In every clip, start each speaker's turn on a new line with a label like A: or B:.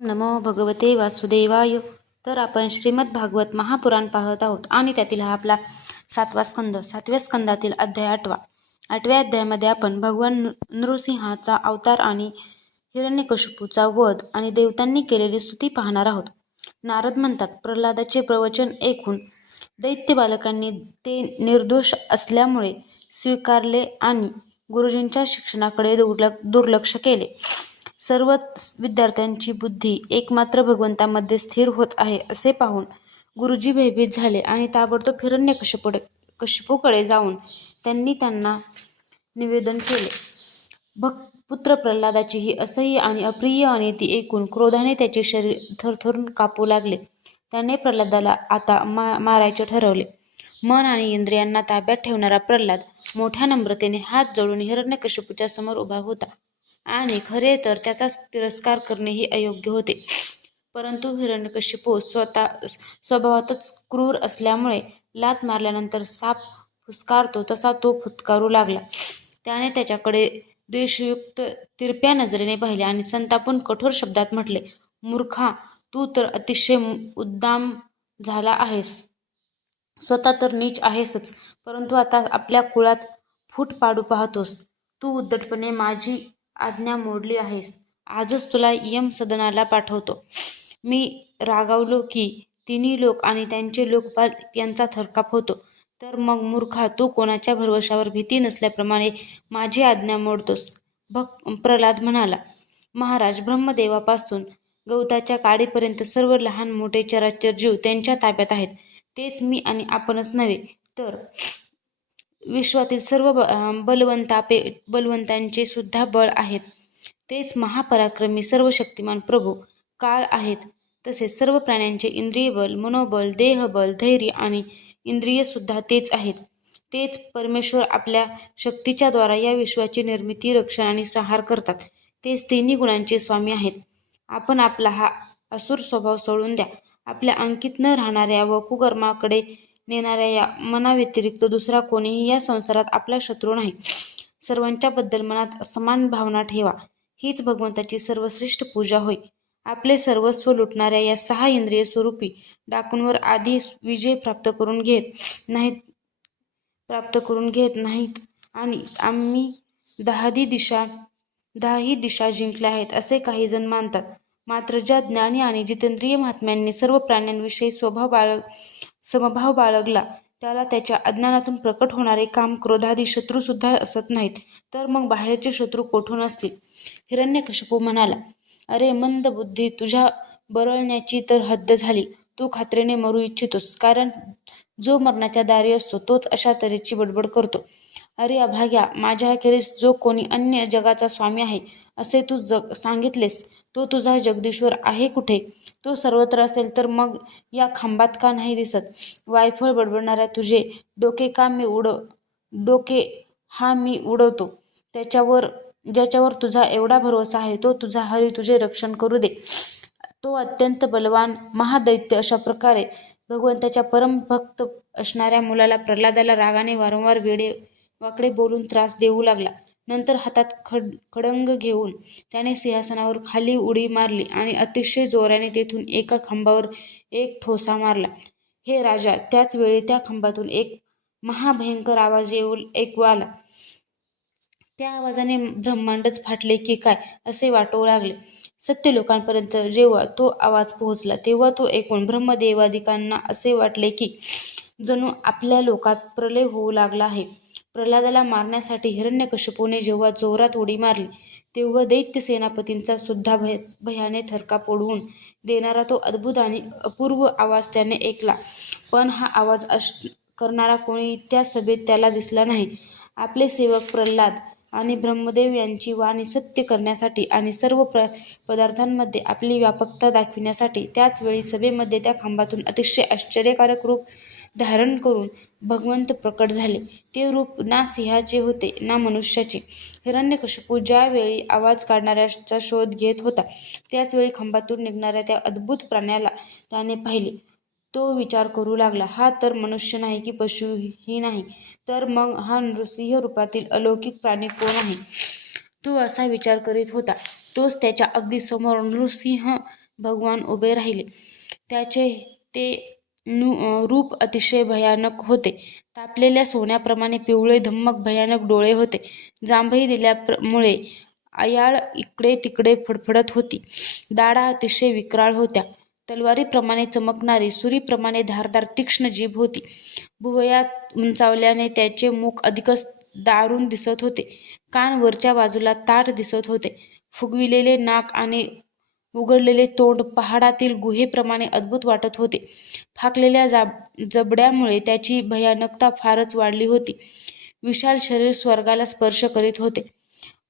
A: नमो भगवते वासुदेवाय. तर आपण श्रीमद भागवत महापुराण पाहत आहोत. आणि त्यातील हा आपला सातवा स्कंद सातव्या स्कंदातील अध्याय आठवा. आठव्या अध्यायामध्ये आपण भगवान नृ- नृसिंहाचा अवतार आणि हिरण्यकशिपूचा वध आणि देवतांनी केलेली स्तुती पाहणार आहोत. नारद म्हणतात प्रल्हादाचे प्रवचन ऐकून दैत्य बालकांनी ते निर्दोष असल्यामुळे स्वीकारले आणि गुरुजींच्या शिक्षणाकडे दुर्लक्ष दुर्लक्ष केले. सर्व विद्यार्थ्यांची बुद्धी एकमात्र भगवंतामध्ये स्थिर होत आहे असे पाहून गुरुजी भयभीत झाले आणि ताबडतोब हिरण्यकशिपुडे कशिपूकडे जाऊन त्यांनी त्यांना निवेदन केले. भक् पुत्र प्रल्हादाची ही असह्य आणि अप्रिय अनिती ऐकून क्रोधाने त्याचे शरीर थरथरून कापू लागले. त्याने प्रल्हादाला आता मा मारायचे ठरवले. मन आणि इंद्रियांना ताब्यात ठेवणारा प्रल्हाद मोठ्या नम्रतेने हात जोडून हिरण्यकशिपूच्या समोर उभा होता. आणि खरे तर त्याचा तिरस्कार करणे ही अयोग्य होते. परंतु हिरण्यकशिपू स्वतः स्वभावातच क्रूर असल्यामुळे लात मारल्यानंतर साप फुसकारतो तसा तो फुतकारू लागला. त्याने त्याच्याकडे द्वेषयुक्त तिरप्या नजरेने पाहिले आणि संतापून कठोर शब्दात म्हटले मूर्खा तू तर अतिशय उद्दाम झाला आहेस. स्वतः तर नीच आहेसच परंतु आता आपल्या कुळात फूट पाडू पाहतोस. तू उद्धटपणे माझी आज्ञा मोडली आहेस. आजच तुला यम सदनाला पाठवतो. मी रागावलो की तिन्ही लोक आणि त्यांचे लोकपाल यांचा थरकाप होतो. तर मग मूर्खा तू कोणाच्या भरवशावर भीती नसल्याप्रमाणे माझी आज्ञा मोडतोस? भक् प्रल्हाद म्हणाला. महाराज ब्रह्मदेवापासून गवताच्या काडीपर्यंत सर्व लहान मोठे चराचर जीव त्यांच्या ताब्यात आहेत. तेच मी आणि आपणच नव्हे तर विश्वातील सर्व ब बलवंतापे बलवंतांचे सुद्धा बळ आहेत. तेच महापराक्रमी सर्व शक्तिमान प्रभू काळ आहेत. तसेच सर्व प्राण्यांचे इंद्रिय बल मनोबल देहबल धैर्य आणि इंद्रियसुद्धा तेच आहेत. तेच परमेश्वर आपल्या शक्तीच्या द्वारा या विश्वाची निर्मिती रक्षण आणि संहार करतात. तेच तिन्ही गुणांचे स्वामी आहेत. आपण आपला हा असुर स्वभाव सोडून द्या. आपल्या अंकित न राहणाऱ्या व कुकर्माकडे नेणाऱ्या या मनाव्यतिरिक्त दुसरा कोणीही या संसारात आपला शत्रू नाही. सर्वांच्याबद्दल मनात समान भावना ठेवा. हीच भगवंताची सर्वश्रेष्ठ पूजा होय. आपले सर्वस्व लुटणाऱ्या या सहा इंद्रिय स्वरूपी डाकूंवर आधी विजय प्राप्त करून घेत नाहीत प्राप्त करून घेत नाहीत. आणि आम्ही दहादी दिशा दहाही दिशा जिंकल्या आहेत असे काही जण मानतात. मात्र ज्या ज्ञानी आणि जितेंद्रिय महात्म्यांनी सर्व प्राण्यांविषयी स्वभाव बाळग समभाव बाळगला. त्याला त्याच्या अज्ञानातून प्रकट होणारे काम क्रोधादी शत्रूसुद्धा असत नाहीत. तर मग बाहेरचे शत्रू कोठून असतील? हिरण्यकशपू म्हणाला अरे मंद बुद्धी तुझ्या बरळण्याची तर हद्द झाली. तू खात्रीने मरू इच्छितोस. कारण जो मरणाच्या दारी असतो तोच अशा तऱ्हेची बडबड करतो. अरे अभाग्या माझ्याखेरीज जो कोणी अन्य जगाचा स्वामी आहे असे तू जग सांगितलेस. तो तुझा जगदीश्वर आहे कुठे? तो सर्वत्र असेल तर मग या खांबात का नाही दिसत? वायफळ बडबडणाऱ्या तुझे डोके का मी उड डोके हा मी उडवतो? त्याच्यावर ज्याच्यावर तुझा एवढा भरोसा आहे तो तुझा हरी तुझे रक्षण करू दे. तो अत्यंत बलवान महादैत्य अशा प्रकारे भगवंताच्या परमभक्त असणाऱ्या मुलाला प्रल्हादाला रागाने वारंवार वेडे वाकडे बोलून त्रास देऊ लागला. नंतर हातात खड खडंग घेऊन त्याने सिंहासनावर खाली उडी मारली आणि अतिशय जोराने तेथून एका खांबावर एक ठोसा मारला. हे राजा त्याच वेळी त्या खांबातून एक महाभयंकर आवाज येऊ ऐकू आला त्या आवाजाने ब्रह्मांडच फाटले की काय असे वाटू लागले. सत्य लोकांपर्यंत जेव्हा तो आवाज पोहोचला तेव्हा तो ऐकून ब्रह्मदेवादिकांना असे वाटले की जणू आपल्या लोकात प्रलय होऊ लागला आहे. प्रल्हादाला मारण्यासाठी हिरण्यकश्यपूने जेव्हा जोरात उडी मारली तेव्हा दैत्य सेनापतींचा सुद्धा भय भयाने थरका पोडवून देणारा तो अद्भुत आणि अपूर्व आवाज त्याने ऐकला. पण हा आवाज अश करणारा कोणी त्या सभेत त्याला दिसला नाही. आपले सेवक प्रल्हाद आणि ब्रह्मदेव यांची वाणी सत्य करण्यासाठी आणि सर्व प्र पदार्थांमध्ये आपली व्यापकता दाखविण्यासाठी त्याचवेळी सभेमध्ये त्या खांबातून अतिशय आश्चर्यकारक रूप धारण करून भगवंत प्रकट झाले. ते रूप ना सिंहाचे होते ना मनुष्याचे. हिरण्यकशिपू ज्यावेळी आवाज काढणाऱ्याचा शोध घेत होता त्याचवेळी खंबातून निघणाऱ्या त्या अद्भुत प्राण्याला त्याने पाहिले. तो विचार करू लागला हा तर मनुष्य नाही की पशुही नाही तर मग हा नृसिंह रूपातील अलौकिक प्राणी कोण आहे? तो असा विचार करीत होता. तोच त्याच्या अगदी समोर नृसिंह भगवान उभे राहिले. त्याचे ते नु रूप अतिशय भयानक होते. तापलेल्या सोन्याप्रमाणे पिवळे धम्मक भयानक डोळे होते. जांभई दिल्यामुळे आयाळ इकडे तिकडे फडफडत होती. दाढा अतिशय विक्राळ होत्या. तलवारीप्रमाणे चमकणारी सुरीप्रमाणे धारदार तीक्ष्ण जीभ होती. भुवयात उंचावल्याने त्याचे मुख अधिकच दारुण दिसत होते. कान वरच्या बाजूला ताट दिसत होते. फुगविलेले नाक आणि उघडलेले तोंड पहाडातील गुहेप्रमाणे अद्भुत वाटत होते. फाकलेल्या जाब जबड्यामुळे त्याची भयानकता फारच वाढली होती. विशाल शरीर स्वर्गाला स्पर्श करीत होते.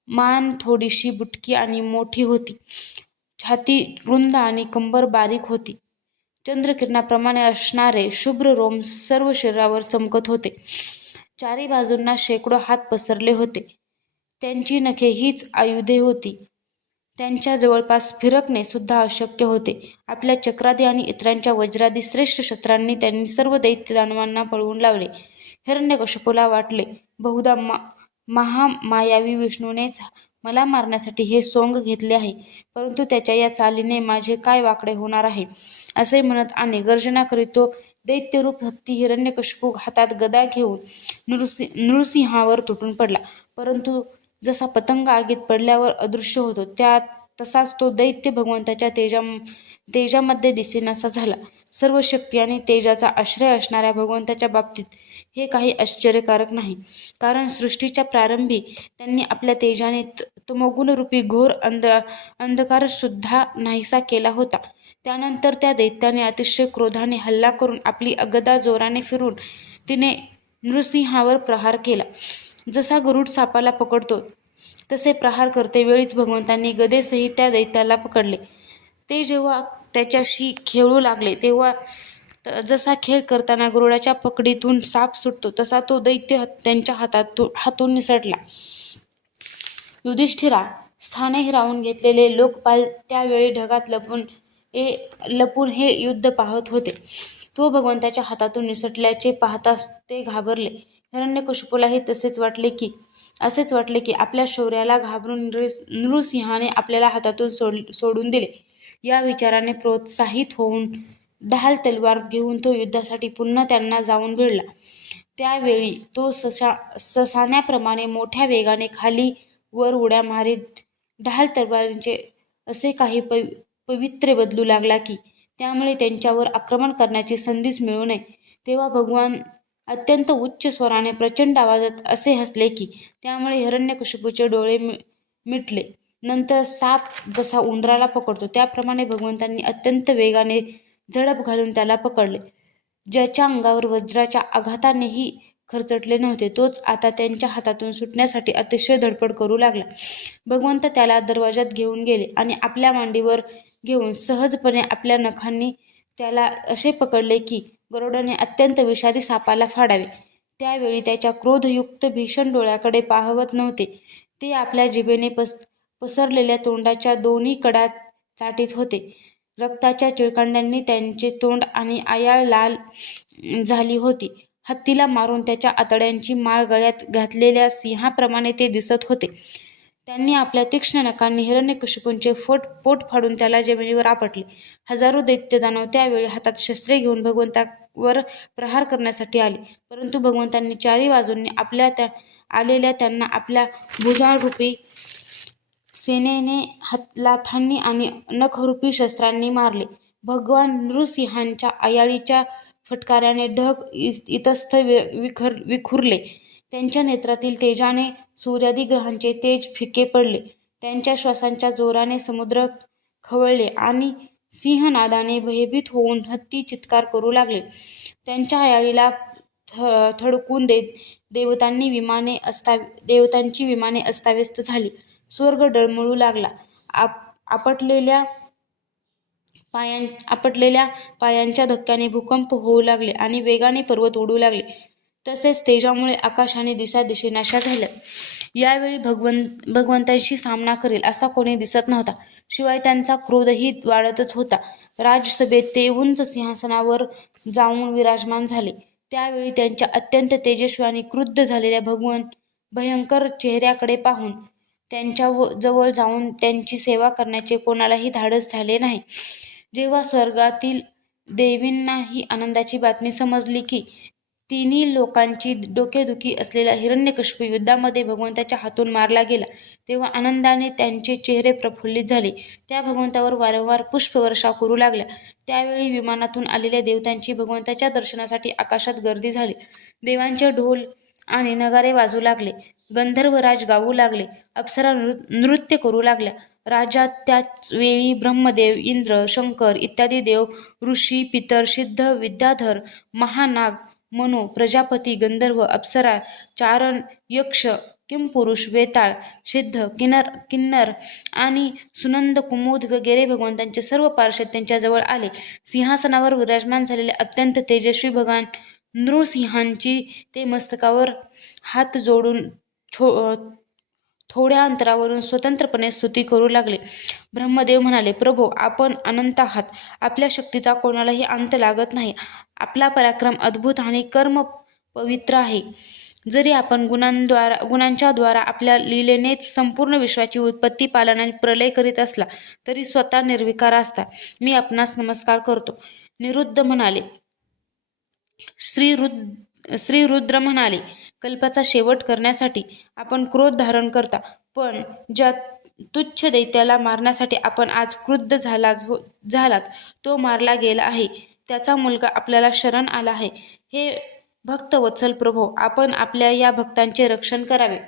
A: मान थोडीशी बुटकी आणि मोठी होती. छाती रुंद आणि कंबर बारीक होती. चंद्रकिरणाप्रमाणे असणारे शुभ्र रोम सर्व शरीरावर चमकत होते. चारी बाजूंना शेकडो हात पसरले होते. त्यांची नखे हीच आयुधे होती. त्यांच्या जवळपास फिरकणे सुद्धा अशक्य होते. आपल्या चक्रादी आणि इतरांच्या वज्रादी श्रेष्ठ शस्त्रांनी त्यांनी सर्व दैत्य दानवांना पळवून लावले. हिरण्यकशपूला वाटले बहुधा मा महामायावी विष्णूनेच मला मारण्यासाठी हे सोंग घेतले आहे परंतु त्याच्या या चालीने माझे काय वाकडे होणार आहे? असे म्हणत आणि गर्जना करीत तो दैत्यरूप हत्ती हिरण्यकशपू हातात गदा घेऊन नृसि नृसिंहावर तुटून पडला. परंतु जसा पतंग आगीत पडल्यावर अदृश्य होतो त्या तसाच तो दैत्य भगवंताच्या तेजा तेजामध्ये दिसेनासा झाला. सर्व शक्ती आणि तेजाचा आश्रय असणाऱ्या भगवंताच्या बाबतीत हे काही आश्चर्यकारक नाही. कारण सृष्टीच्या प्रारंभी त्यांनी आपल्या तेजाने त- तमोगुणरूपी घोर अंध अंधकारसुद्धा नाहीसा केला होता. त्यानंतर त्या दैत्याने अतिशय क्रोधाने हल्ला करून आपली अगदा जोराने फिरून तिने नृसिंहावर प्रहार केला. जसा गरुड सापाला पकडतो तसे प्रहार करते. वेळीच भगवंतांनी गदेसहित त्या दैत्याला पकडले. ते जेव्हा त्याच्याशी खेळू लागले तेव्हा त- जसा खेळ करताना गरुडाच्या पकडीतून साप सुटतो तसा तो दैत्य त्यांच्या हातातून हातून निसटला. युधिष्ठिरा स्थाने हिरावून घेतलेले लोकपाल त्यावेळी ढगात लपून ए लपून हे युद्ध पाहत होते. तो भगवंताच्या हातातून निसटल्याचे पाहताच ते घाबरले. हिरण्यकशिपूलाही तसेच वाटले की असेच वाटले की आपल्या शौर्याला घाबरून नृ- नृसिंहाने आपल्याला हातातून सोड सोडून दिले. या विचाराने प्रोत्साहित होऊन ढाल तलवार घेऊन तो युद्धासाठी पुन्हा त्यांना जाऊन भिडला त्यावेळी तो ससा ससाण्याप्रमाणे मोठ्या वेगाने खाली वर उड्या मारीत ढाल तलवारींचे असे काही पवि पवित्र्य बदलू लागला की त्यामुळे त्यांच्यावर आक्रमण करण्याची संधीच मिळू नये. तेव्हा भगवान अत्यंत उच्च स्वराने प्रचंड आवाजात असे हसले की त्यामुळे हिरण्यकशिपूचे डोळे मि मिटले. नंतर साप जसा उंदराला पकडतो त्याप्रमाणे भगवंतांनी अत्यंत वेगाने झडप घालून त्याला पकडले. ज्याच्या अंगावर वज्राच्या आघातानेही खरचटले नव्हते तोच आता त्यांच्या हातातून सुटण्यासाठी अतिशय धडपड करू लागला. भगवंत त्याला दरवाजात घेऊन गेले आणि आपल्या मांडीवर घेऊन सहजपणे आपल्या नखांनी त्याला असे पकडले की गरुडाने अत्यंत विषारी सापाला फाडावे. त्यावेळी त्याच्या क्रोधयुक्त भीषण डोळ्याकडे पाहवत नव्हते. ते आपल्या जिभेने पस पसरलेल्या तोंडाच्या दोन्ही कडा चाटीत होते. रक्ताच्या चिळकांड्यांनी त्यांचे तोंड आणि आयाळ लाल झाली होती. हत्तीला मारून त्याच्या आतड्यांची माळ गळ्यात घातलेल्या सिंहाप्रमाणे ते दिसत होते. त्यांनी आपल्या तीक्ष्ण नकांनी हिरण्यकशिपूंचे फोट पोट फाडून त्याला जमिनीवर आपटले. हजारो दैत्य दानव त्यावेळी हातात शस्त्रे घेऊन भगवंतावर प्रहार करण्यासाठी आले. परंतु भगवंतांनी चारी बाजूंनी आपल्या त्या आलेल्या त्यांना आपल्या भुजाळरूपी सेनेने हात लाथांनी आणि नखरूपी शस्त्रांनी मारले. भगवान नृसिंहांच्या आयाळीच्या फटकाऱ्याने ढग इ- वि विखर विखुरले. त्यांच्या नेत्रातील तेजाने सूर्यादी ग्रहांचे तेज फिके पडले. त्यांच्या श्वासांच्या जोराने समुद्र खवळले आणि सिंहनादाने भयभीत होऊन हत्ती चित्कार करू लागले. त्यांच्या आयाळीला थ थडकून देत देवतांनी विमाने अस्ता देवतांची विमाने अस्ताव्यस्त झाली. स्वर्ग डळमळू लागला. आप आपटलेल्या पायां आपटलेल्या पायांच्या धक्क्याने भूकंप होऊ लागले आणि वेगाने पर्वत उडू लागले. तसेच तेजामुळे आकाशाने दिशा दिशेनाशा झाल्या. यावेळी भगवंत भगवंतांशी सामना करेल असा कोणी दिसत नव्हता. शिवाय त्यांचा क्रोधही वाढतच होता. राजसभेत ते उंच सिंहासनावर जाऊन विराजमान झाले. त्यावेळी त्यांच्या अत्यंत तेजस्वी आणि क्रुद्ध झालेल्या भगवंत भयंकर चेहऱ्याकडे पाहून त्यांच्या व- जवळ जाऊन त्यांची सेवा करण्याचे कोणालाही धाडस झाले नाही. जेव्हा स्वर्गातील देवींना ही आनंदाची बातमी समजली की तिन्ही लोकांची डोकेदुखी असलेला हिरण्यकश्यप युद्धामध्ये भगवंताच्या हातून मारला गेला. तेव्हा आनंदाने त्यांचे चेहरे प्रफुल्लित झाले. त्या भगवंतावर वारंवार पुष्पवर्षाव करू लागल्या. त्यावेळी विमानातून आलेल्या देवतांची भगवंताच्या दर्शनासाठी आकाशात गर्दी झाली. देवांचे ढोल आणि नगारे वाजू लागले. गंधर्वराज गाऊ लागले. अप्सरा नृ नृत्य करू लागल्या. राजा त्याच वेळी ब्रह्मदेव इंद्र शंकर इत्यादी देव ऋषी पितर सिद्ध विद्याधर महानाग मनु प्रजापती गंधर्व अप्सरा चारण यक्ष किंपुरुष वेताळ सिद्ध किन्नर किन्नर आणि सुनंद कुमुद वगैरे भगवंतांचे सर्व पार्षद त्यांच्याजवळ आले. सिंहासनावर विराजमान झालेले अत्यंत तेजस्वी भगवान नृसिंहांची ते मस्तकावर हात जोडून छो थोड्या अंतरावरून स्वतंत्रपणे स्तुती करू लागले. ब्रह्मदेव म्हणाले प्रभो आपण अनंत आहात. आपल्या शक्तीचा कोणालाही अंत लागत नाही. आपला पराक्रम अद्भुत आणि कर्म पवित्र आहे. जरी आपण गुणांद्वारा गुणांच्या द्वारा आपल्या लीलेनेच संपूर्ण विश्वाची उत्पत्ती पालन आणि प्रलय करीत असला तरी स्वतः निर्विकार असता. मी आपणास नमस्कार करतो. निरुद्ध म्हणाले. श्री रुद्र श्री रुद्र म्हणाले कल्पाचा शेवट करण्यासाठी आपण क्रोध धारण करता. पण ज्या तुच्छ दैत्याला मारण्यासाठी आपण आज क्रुद्ध झाला हो- झालात तो मारला गेला आहे. त्याचा मुलगा आपल्याला शरण आला आहे. हे भक्त वत्सल प्रभो आपण आपल्या या भक्तांचे रक्षण करावे.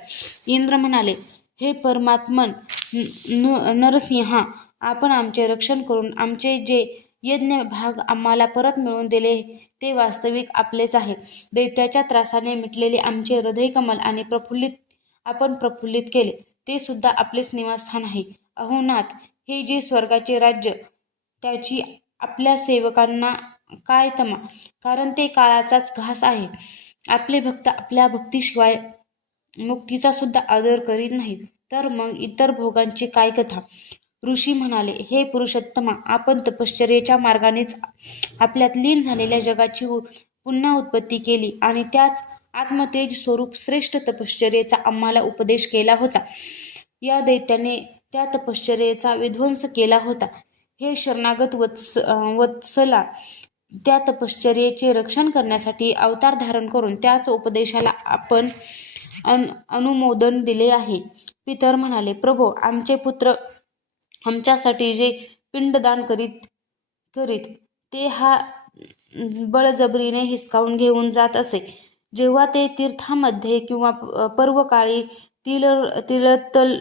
A: इंद्र म्हणाले हे परमात्मन न- नरसिंहा आपण आमचे रक्षण करून आमचे जे यज्ञ भाग आम्हाला परत मिळवून दिले ते वास्तविक आपलेच आहे दैत्याच्या त्रासाने मिटलेले आमचे हृदयकमल आणि प्रफुल्लित आपण प्रफुल्लित केले. ते सुद्धा आपलेच निवासस्थान आहे. अहो नाथ हे जे स्वर्गाचे राज्य त्याची आपल्या सेवकांना काय तमा? कारण ते काळाचाच घास आहे. आपले भक्त आपल्या भक्तीशिवाय मुक्तीचा सुद्धा आदर करीत नाहीत. तर मग इतर भोगांची काय कथा? ऋषी म्हणाले हे पुरुषोत्तमा आपण तपश्चर्येच्या मार्गानेच आपल्यात लीन झालेल्या जगाची उ- पुन्हा उत्पत्ती केली आणि त्याच आत्मतेज स्वरूप श्रेष्ठ तपश्चर्येचा आम्हाला उपदेश केला होता. या दैत्याने त्या तपश्चर्येचा विध्वंस केला होता. हे शरणागत वत्स वत्सला त्या तपश्चर्येचे रक्षण करण्यासाठी अवतार धारण करून त्याच उपदेशाला आपण अन अनुमोदन दिले आहे. पितर म्हणाले प्रभो आमचे पुत्र आमच्यासाठी जे पिंडदान करीत करीत ते हा बळजबरीने हिसकावून घेऊन जात असे. जेव्हा ते तीर्थामध्ये किंवा पर्वकाळी तिल तिलतल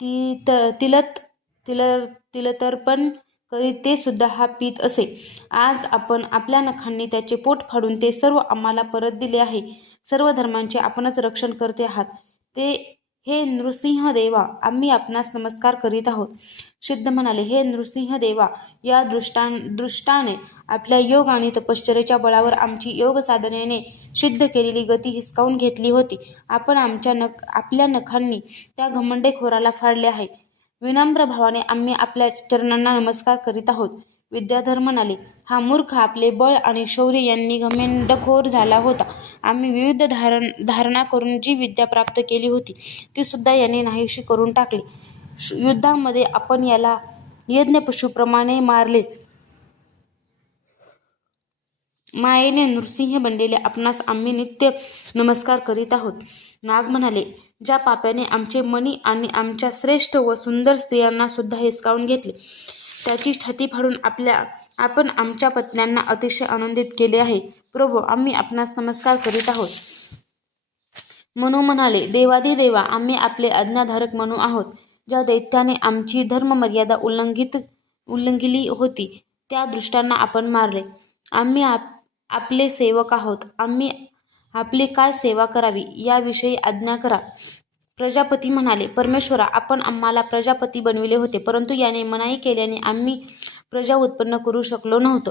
A: ती तिलत तिल तिलतर्पण करीत ते सुद्धा हा पीत असे. आज आपण आपल्या नखांनी त्याचे पोट फाडून ते सर्व आम्हाला परत दिले आहे. सर्व धर्मांचे आपणच रक्षण करते आहात. ते हे नृसिंह देवा आम्ही आपणास नमस्कार करीत आहोत. सिद्ध म्हणाले हे नृसिंह देवा या दृष्टान दृष्टाने आपल्या योग आणि तपश्चर्याच्या बळावर आमची योग साधनेने सिद्ध केलेली गती हिसकावून घेतली होती. आपण आमच्या नख आपल्या नखांनी त्या घमंडेखोराला फाडले आहे. विनम्र भावाने आम्ही आपल्या चरणांना नमस्कार करीत आहोत. विद्याधर म्हणाले हा मूर्ख आपले बळ आणि शौर्य यांनी घमेंडखोर झाला होता. आम्ही विविध धारण धारणा करून जी विद्या प्राप्त केली होती ती सुद्धा यांनी नाहीशी करून टाकली. श- युद्धामध्ये आपण याला यज्ञपशुप्रमाणे मारले. मायेने नृसिंह बनलेले आपणास आम्ही नित्य नमस्कार करीत आहोत. नाग म्हणाले ज्या पाप्याने आमचे मणी आणि आमच्या श्रेष्ठ व सुंदर स्त्रियांना सुद्धा हिसकावून घेतले त्याची छाती फाडून आपल्या आपण आमच्या पत्न्यांना अतिशय आनंदित केले आहे. प्रभू आम्ही आपणास नमस्कार करीत आहोत. मनू म्हणाले देवादी देवा आम्ही आपले आज्ञाधारक म्हणू आहोत. ज्या दैत्याने आमची धर्ममर्यादा उल्लंघित उल्लंघिली होती त्या दृष्टांना आपण मारले. आम्ही आप आपले सेवक आहोत. आम्ही आपली काय सेवा करावी याविषयी आज्ञा करा. प्रजापती म्हणाले परमेश्वरा आपण आम्हाला प्रजापती बनविले होते परंतु याने मनाई केल्याने आम्ही प्रजा उत्पन्न करू शकलो नव्हतो.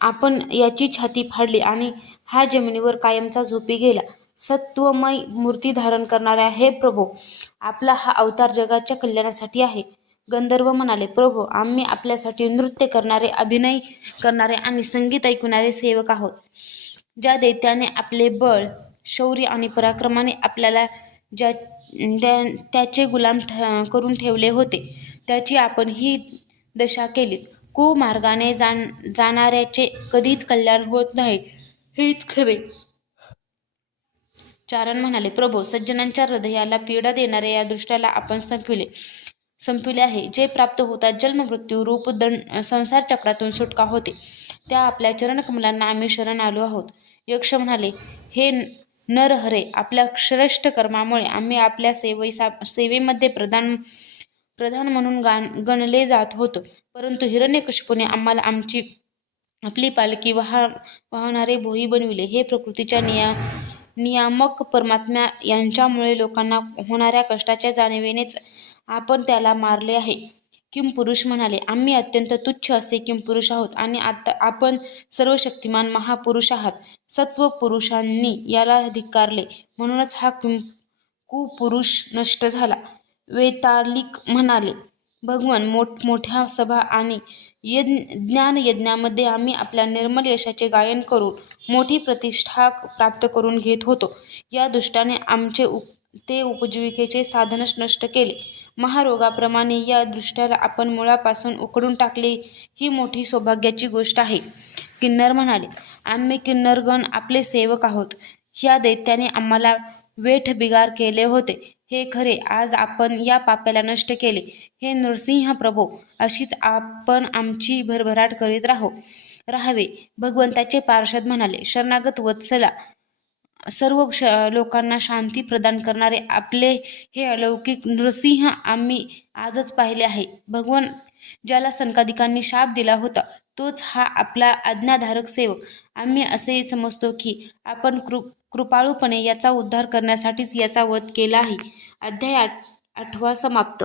A: आपण याची छाती फाडली आणि हा जमिनीवर कायमचा झोपी गेला. सत्वमय मूर्ती धारण करणाऱ्या हे प्रभो आपला हा अवतार जगाच्या कल्याणासाठी आहे. गंधर्व म्हणाले प्रभो आम्ही आपल्यासाठी नृत्य करणारे अभिनय करणारे आणि संगीत ऐकणारे सेवक आहोत ज्या दैत्याने आपले बळ शौर्य आणि पराक्रमाने आपल्याला ज्या त्या- त्याचे गुलाम ठ करून ठेवले होते. त्याची आपण ही दशा केलीत. कुमार्गाने जाण जाणाऱ्याचे कधीच कल्याण होत नाही हेच खरे. चारण म्हणाले प्रभो सज्जनांच्या हृदयाला पीडा देणाऱ्या या दृष्टाला आपण संपविले. संपविले आहे. जे प्राप्त होतात जन्ममृत्यू रूप दंड संसार चक्रातून सुटका होते. त्या आपल्या चरणकमलांना आम्ही शरण आलो आहोत. यक्ष म्हणाले हे नरहरे आपल्या श्रेष्ठ कर्मामुळे आम्ही आपल्या सेवेसा सेवेमध्ये प्रधान प्रधान म्हणून गाण गणले जात होतो. परंतु हिरण्यकशिपूने आम्हाला आमची आपली पालखी वाहा वाहणारे भोई बनविले. हे प्रकृतीच्या निया नियामक परमात्म्या यांच्यामुळे लोकांना होणाऱ्या कष्टाच्या जाणीवेनेच आपण त्याला मारले आहे. किमपुरुष म्हणाले आम्ही अत्यंत तुच्छ असे किमपुरुष आहोत आणि आता आपण सर्व शक्तिमान महापुरुष आहात. सत्व पुरुषांनी याला धिक्कारले म्हणूनच हा किम कुपुरुष नष्ट झाला. वेतालिक म्हणाले भगवान मोठमोठ्या सभा आणि यज्ञ ज्ञानयज्ञामध्ये आम्ही आपल्या निर्मल यशाचे गायन करून मोठी प्रतिष्ठा प्राप्त करून घेत होतो. या दुष्टाने आमचे उप ते उपजीविकेचे साधनच नष्ट केले. महारोगाप्रमाणे या दृष्ट्याला आपण मुळापासून उकडून टाकले. ही मोठी सौभाग्याची गोष्ट आहे. किन्नर म्हणाले आम्ही किन्नरगण आपले सेवक आहोत. ह्या दैत्याने आम्हाला वेठ बिगार केले होते. हे खरे आज आपण या पाप्याला नष्ट केले. हे नृसिंह प्रभो अशीच आपण आमची भरभराट करीत राहो. राहावे. भगवंताचे पार्षद म्हणाले शरणागत वत्सला सर्व श लोकांना शांती प्रदान करणारे आपले हे अलौकिक नृसिंह आम्ही आजच पाहिले आहे. भगवान ज्याला संकादिकांनी शाप दिला होता तोच हा आपला आज्ञाधारक सेवक. आम्ही असे समजतो की आपण कृ कृपाळूपणे याचा उद्धार करण्यासाठीच याचा वध केला आहे. अध्याय आठ आठवा समाप्त.